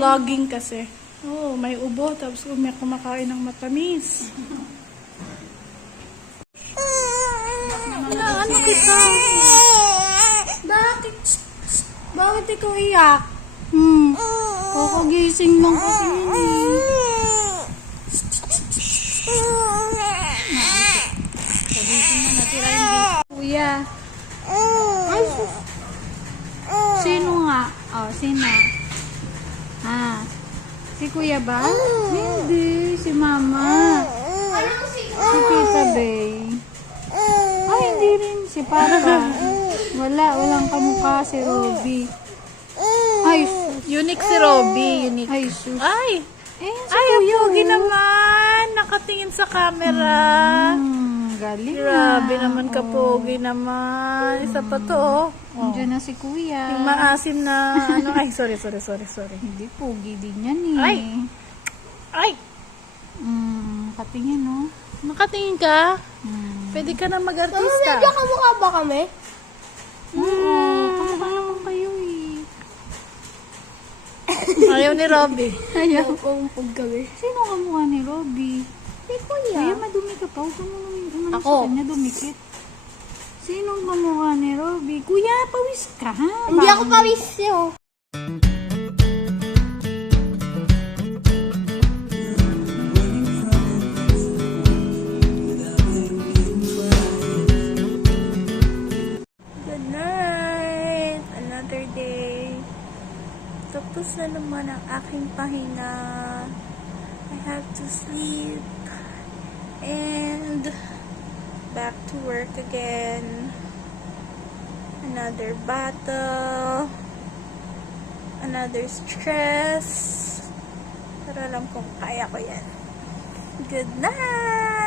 vlogging kasi. Oh, may ubo, tapos may kumakain ng matamis. Ano kita? Bakit? Bakit ikaw iyak? Kakagising lang kasi yun eh. Kagising na, natira yung gising. Kuya. Sino nga? Oh, sino? Si kuya ba? Hindi, si mama. Si Tita Bay. Hindi rin. Si Papa. Walang kamukha si Robby. Ay, unique si Robby. Unique. Ay, sus. Ay, pogi naman. Nakatingin sa camera. Galing. Grabe naman ka, pogi naman. Isa pa to, Nandiyan na si kuya. Yung maasim na, ay, sorry. Hindi, pogi din yan eh. Ay! Katingin, no? Nakatingin ka? Pwede ka na mag-artista. Medyo kamukha ba kami? Kamukha naman kayo eh. Ayaw ni Robby. Ayaw. Kumpog kami. Sino kamukha ni Robby? Si kuya. Kaya madumi ka pa. Huwag mo naman Ako. sa kanya dumikit. Sino kamukha ni Robby? Kuya, pawis ka ha? Hindi ako pawis yun. Good night! Another day. Tapos na naman ang aking pahinga. I have to sleep. And back to work again. Another battle. Another stress. Pero alam kong kaya ko yan. Good night!